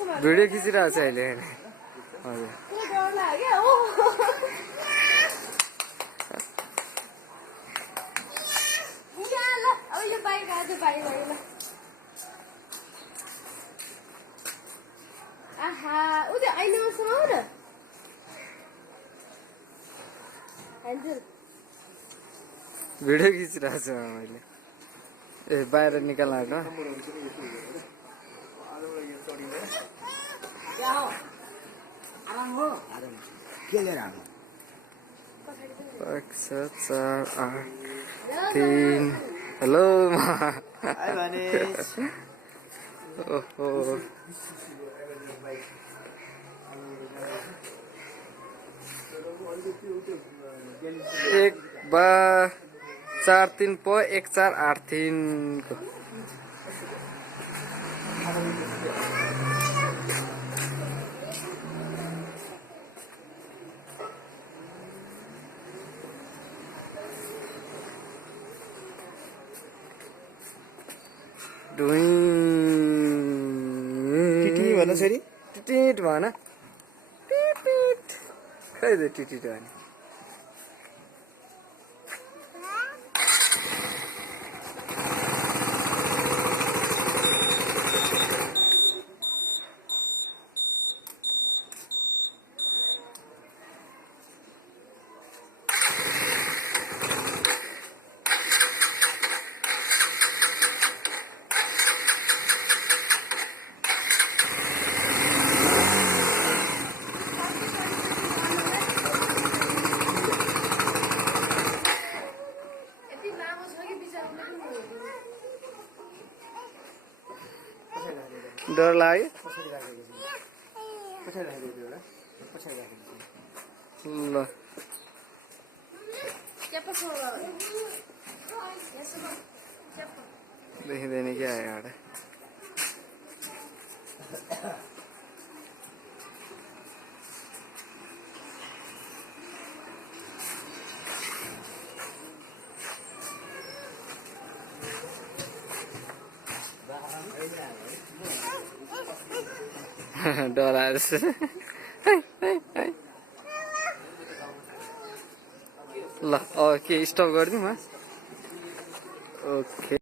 video खिचिरहेको छ अहिले हजुर भिडियो खिचिरहेको छु मैले ए बाहिर निकाल्न आएको हेलो ओहो एक बा 4-3 पो 1483 को टिटी भन छोरी टिटिट भन टिटिट खै दे टिटिट भन डर लाग्यो ल देखिँदैन क्या आयो डराएर ल के स्टप गरिदिउँ ओके